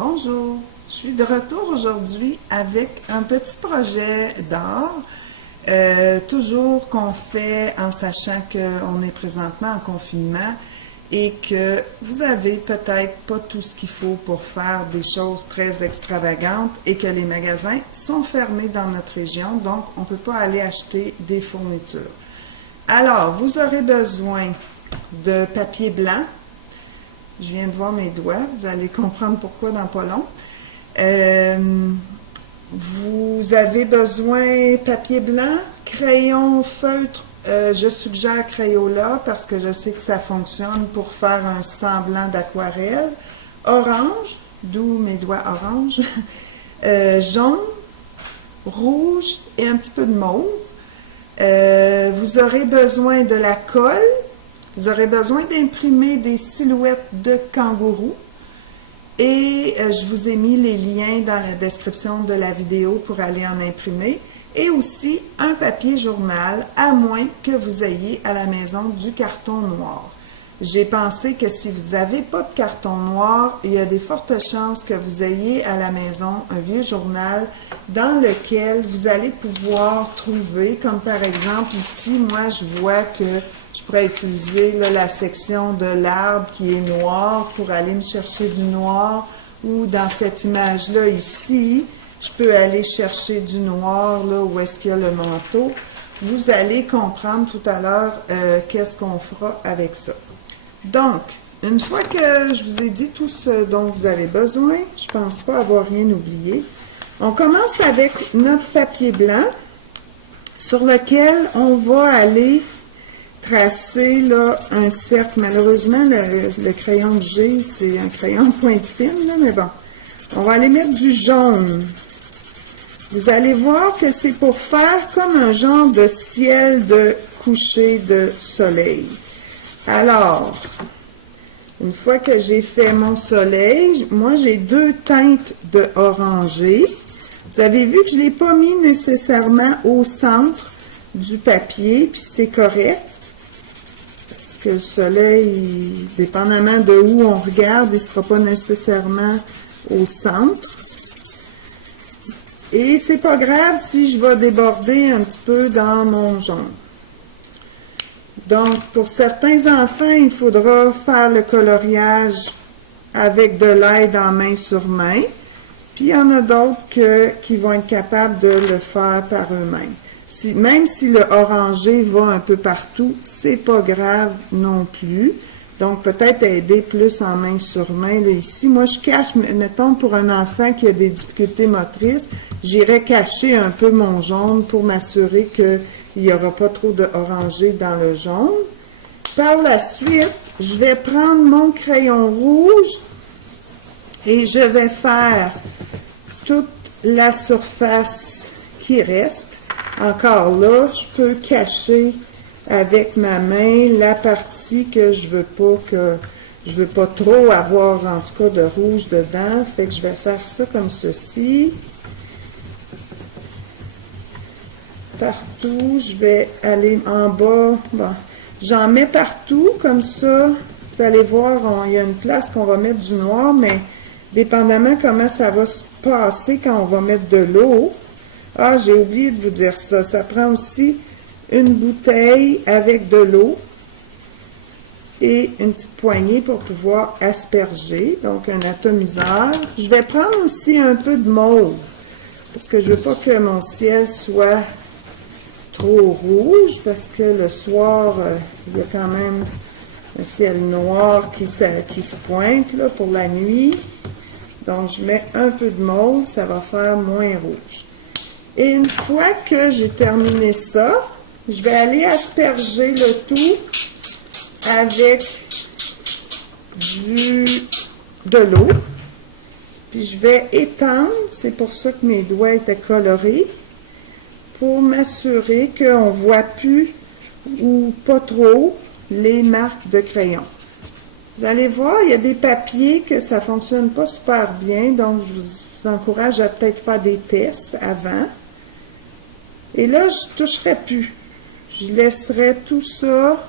Bonjour, je suis de retour aujourd'hui avec un petit projet d'art, toujours qu'on fait en sachant qu'on est présentement en confinement et que vous avez peut-être pas tout ce qu'il faut pour faire des choses très extravagantes et que les magasins sont fermés dans notre région, donc on ne peut pas aller acheter des fournitures. Alors, vous aurez besoin de papier blanc. Je viens de voir mes doigts, vous allez comprendre pourquoi dans pas long. Vous avez besoin de papier blanc, crayon, feutre. Je suggère Crayola parce que je sais que ça fonctionne pour faire un semblant d'aquarelle. Orange, d'où mes doigts orange. Jaune, rouge et un petit peu de mauve. Vous aurez besoin de la colle. Vous aurez besoin d'imprimer des silhouettes de kangourous et je vous ai mis les liens dans la description de la vidéo pour aller en imprimer et aussi un papier journal à moins que vous ayez à la maison du carton noir. J'ai pensé que si vous n'avez pas de carton noir, il y a des fortes chances que vous ayez à la maison un vieux journal dans lequel vous allez pouvoir trouver, comme par exemple ici, moi je vois que je pourrais utiliser là, la section de l'arbre qui est noir pour aller me chercher du noir, ou dans cette image-là ici, je peux aller chercher du noir là où est-ce qu'il y a le manteau. Vous allez comprendre tout à l'heure qu'est-ce qu'on fera avec ça. Donc, une fois que je vous ai dit tout ce dont vous avez besoin, je ne pense pas avoir rien oublié, on commence avec notre papier blanc sur lequel on va aller tracer là, un cercle. Malheureusement, le crayon que j'ai, c'est un crayon pointe fine, là, mais bon. On va aller mettre du jaune. Vous allez voir que c'est pour faire comme un genre de ciel de coucher de soleil. Alors, une fois que j'ai fait mon soleil, moi j'ai deux teintes de orangé. Vous avez vu que je ne l'ai pas mis nécessairement au centre du papier, puis c'est correct. Parce que le soleil, dépendamment de où on regarde, il ne sera pas nécessairement au centre. Et c'est pas grave si je vais déborder un petit peu dans mon jaune. Donc, pour certains enfants, il faudra faire le coloriage avec de l'aide en main sur main. Puis, il y en a d'autres qui vont être capables de le faire par eux-mêmes. Même si le orangé va un peu partout, c'est pas grave non plus. Donc, peut-être aider plus en main sur main. Là, ici, moi, je cache, mettons, pour un enfant qui a des difficultés motrices, j'irai cacher un peu mon jaune pour m'assurer qu'il n'y aura pas trop de orangé dans le jaune. Par la suite, je vais prendre mon crayon rouge et je vais faire toute la surface qui reste. Encore là, je peux cacher avec ma main la partie que je veux pas trop avoir en tout cas de rouge dedans. Fait que je vais faire ça comme ceci. Partout, je vais aller en bas. Bon, j'en mets partout comme ça. Vous allez voir, il y a une place qu'on va mettre du noir, mais dépendamment comment ça va se passer quand on va mettre de l'eau. Ah, j'ai oublié de vous dire ça. Ça prend aussi une bouteille avec de l'eau et une petite poignée pour pouvoir asperger. Donc, un atomiseur. Je vais prendre aussi un peu de mauve parce que je veux pas que mon ciel soit trop rouge parce que le soir, il y a quand même un ciel noir qui se pointe là, pour la nuit. Donc, je mets un peu de mauve, ça va faire moins rouge. Et une fois que j'ai terminé ça, je vais aller asperger le tout avec de l'eau. Puis je vais étendre, c'est pour ça que mes doigts étaient colorés, pour m'assurer qu'on ne voit plus ou pas trop les marques de crayon. Vous allez voir, il y a des papiers que ça ne fonctionne pas super bien, donc je vous encourage à peut-être faire des tests avant. Et là, je ne toucherai plus. Je laisserai tout ça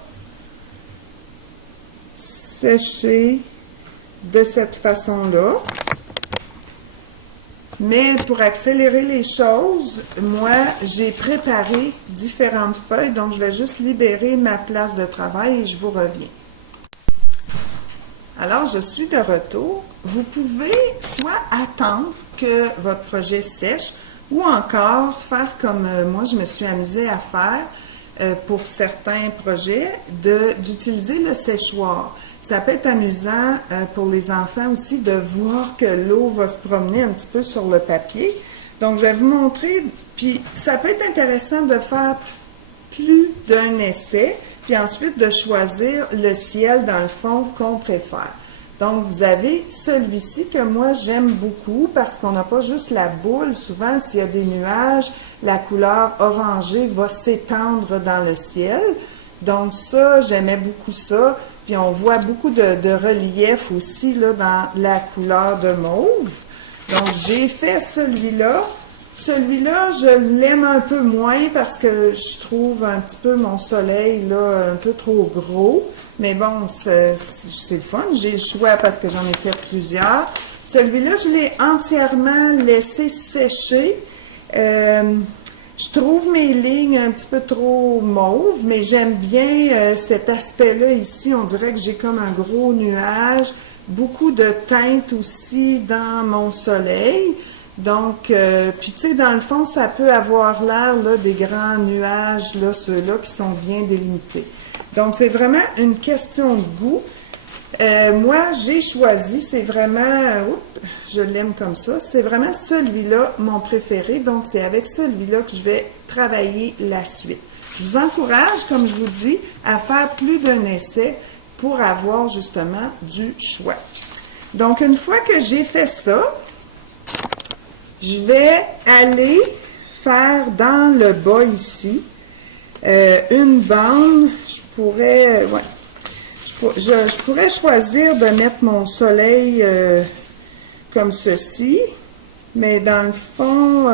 sécher de cette façon-là. Mais pour accélérer les choses, moi, j'ai préparé différentes feuilles, donc je vais juste libérer ma place de travail et je vous reviens. Alors, je suis de retour. Vous pouvez soit attendre que votre projet sèche ou encore faire comme moi, je me suis amusée à faire pour certains projets, d'utiliser le séchoir. Ça peut être amusant pour les enfants aussi de voir que l'eau va se promener un petit peu sur le papier. Donc, je vais vous montrer, puis ça peut être intéressant de faire plus d'un essai, puis ensuite de choisir le ciel dans le fond qu'on préfère. Donc, vous avez celui-ci que moi j'aime beaucoup parce qu'on n'a pas juste la boule. Souvent, s'il y a des nuages, la couleur orangée va s'étendre dans le ciel. Donc ça, j'aimais beaucoup ça. Puis on voit beaucoup de relief aussi là, dans la couleur de mauve. Donc, j'ai fait celui-là. Celui-là, je l'aime un peu moins parce que je trouve un petit peu mon soleil là, un peu trop gros. Mais bon, c'est le fun. J'ai le choix parce que j'en ai fait plusieurs. Celui-là, je l'ai entièrement laissé sécher. Je trouve mes lignes un petit peu trop mauves, mais j'aime bien cet aspect-là ici. On dirait que j'ai comme un gros nuage. Beaucoup de teintes aussi dans mon soleil. Donc, puis tu sais, dans le fond, ça peut avoir l'air là, des grands nuages, là, ceux-là qui sont bien délimités. Donc, c'est vraiment une question de goût. Moi, j'ai choisi, c'est vraiment, je l'aime comme ça, c'est vraiment celui-là, mon préféré. Donc, c'est avec celui-là que je vais travailler la suite. Je vous encourage, comme je vous dis, à faire plus d'un essai pour avoir justement du choix. Donc, une fois que j'ai fait ça, je vais aller faire dans le bas ici une bande. Je pourrais choisir de mettre mon soleil comme ceci, mais dans le fond,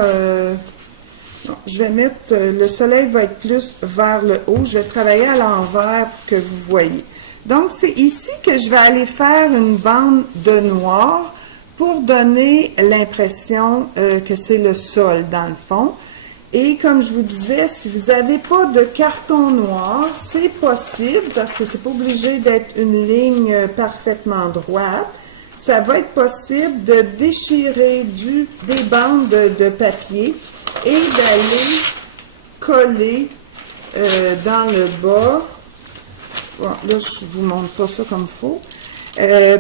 non, je vais mettre, le soleil va être plus vers le haut. Je vais travailler à l'envers pour que vous voyez. Donc, c'est ici que je vais aller faire une bande de noir pour donner l'impression que c'est le sol dans le fond. Et comme je vous disais, si vous n'avez pas de carton noir, c'est possible, parce que c'est pas obligé d'être une ligne parfaitement droite. Ça va être possible de déchirer des bandes de papier et d'aller coller dans le bas. Bon, là, je vous montre pas ça comme il faut.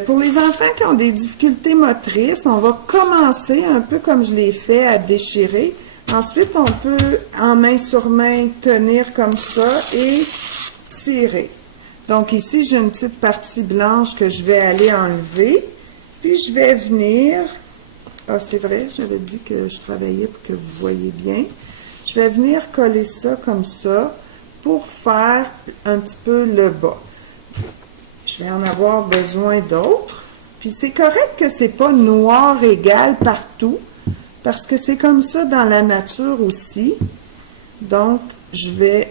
Pour les enfants qui ont des difficultés motrices, on va commencer un peu comme je l'ai fait à déchirer. Ensuite, on peut en main sur main tenir comme ça et tirer. Donc ici, j'ai une petite partie blanche que je vais aller enlever. Puis je vais venir, ah c'est vrai, j'avais dit que je travaillais pour que vous voyez bien. Je vais venir coller ça comme ça pour faire un petit peu le bas. Je vais en avoir besoin d'autres. Puis c'est correct que c'est pas noir égal partout, parce que c'est comme ça dans la nature aussi. Donc, je vais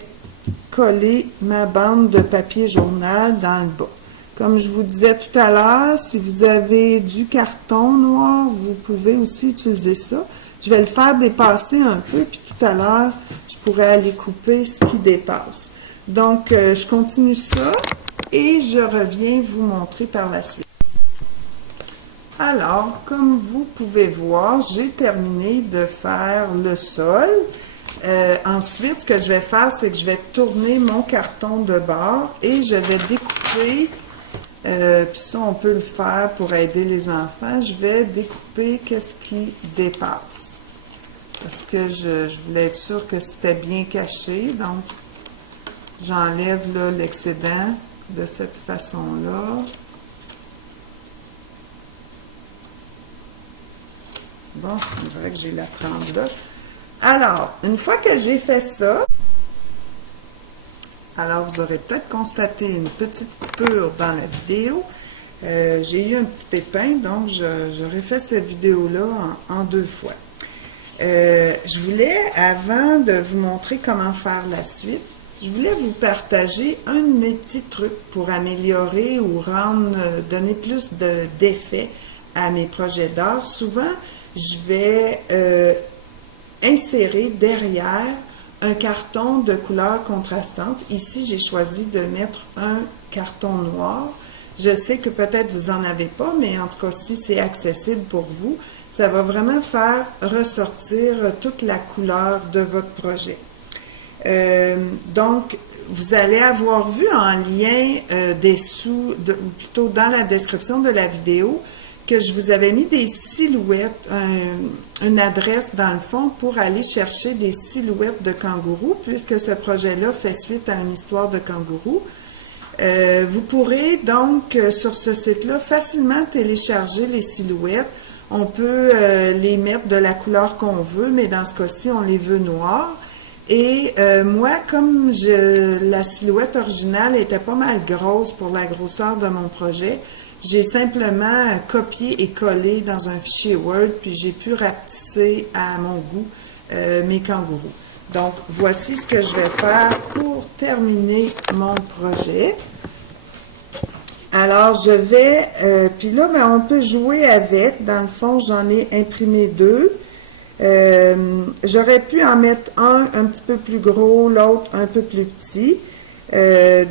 coller ma bande de papier journal dans le bas. Comme je vous disais tout à l'heure, si vous avez du carton noir, vous pouvez aussi utiliser ça. Je vais le faire dépasser un peu, puis tout à l'heure, je pourrais aller couper ce qui dépasse. Donc, je continue ça et je reviens vous montrer par la suite. Alors, comme vous pouvez voir, j'ai terminé de faire le sol. Ensuite, ce que je vais faire, c'est que je vais tourner mon carton de bord et je vais découper, puis ça, on peut le faire pour aider les enfants. Je vais découper qu'est-ce qui dépasse. Parce que je voulais être sûre que c'était bien caché, donc j'enlève là l'excédent de cette façon-là. Bon, on dirait que j'ai la prendre là. Alors, une fois que j'ai fait ça, alors vous aurez peut-être constaté une petite coupure dans la vidéo. J'ai eu un petit pépin, donc j'aurais fait cette vidéo-là en 2 fois. Je voulais, avant de vous montrer comment faire la suite, je voulais vous partager un de mes petits trucs pour améliorer ou donner plus d'effet à mes projets d'art. Souvent, je vais insérer derrière un carton de couleur contrastante. Ici, j'ai choisi de mettre un carton noir. Je sais que peut-être vous n'en avez pas, mais en tout cas, si c'est accessible pour vous, ça va vraiment faire ressortir toute la couleur de votre projet. Donc, vous allez avoir vu en lien ou plutôt dans la description de la vidéo, que je vous avais mis des silhouettes, une adresse dans le fond pour aller chercher des silhouettes de kangourous, puisque ce projet-là fait suite à une histoire de kangourous. Vous pourrez donc, sur ce site-là, facilement télécharger les silhouettes. On peut les mettre de la couleur qu'on veut, mais dans ce cas-ci, on les veut noires. Et moi, comme la silhouette originale était pas mal grosse pour la grosseur de mon projet, j'ai simplement copié et collé dans un fichier Word, puis j'ai pu rapetisser à mon goût mes kangourous. Donc, voici ce que je vais faire pour terminer mon projet. Alors, je vais, puis là, ben, on peut jouer avec. Dans le fond, j'en ai imprimé deux. J'aurais pu en mettre un petit peu plus gros, l'autre un peu plus petit.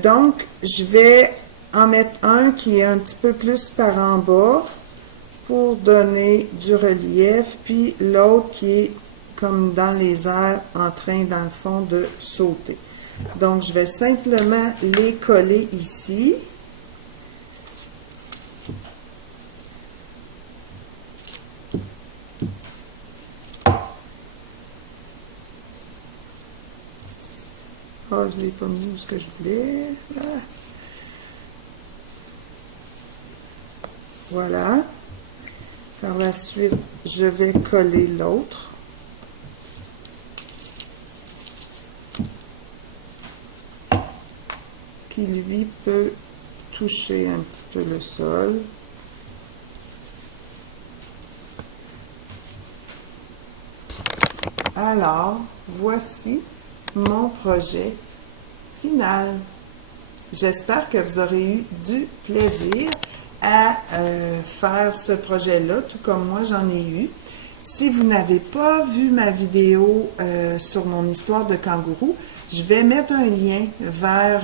Donc, je vais en mettre un qui est un petit peu plus par en bas pour donner du relief, puis l'autre qui est comme dans les airs en train, dans le fond, de sauter. Donc, je vais simplement les coller ici. Ah, je ne l'ai pas mis où ce que je voulais. Ah. Voilà. Par la suite, je vais coller l'autre. Qui, lui, peut toucher un petit peu le sol. Alors, voici mon projet final. J'espère que vous aurez eu du plaisir à faire ce projet-là, tout comme moi j'en ai eu. Si vous n'avez pas vu ma vidéo sur mon histoire de kangourou, je vais mettre un lien vers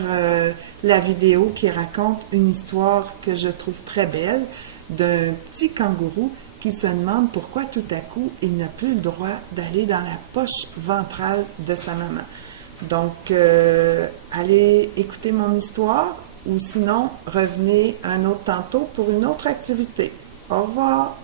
la vidéo qui raconte une histoire que je trouve très belle d'un petit kangourou qui se demande pourquoi tout à coup il n'a plus le droit d'aller dans la poche ventrale de sa maman. Donc, allez écouter mon histoire ou sinon revenez un autre tantôt pour une autre activité. Au revoir!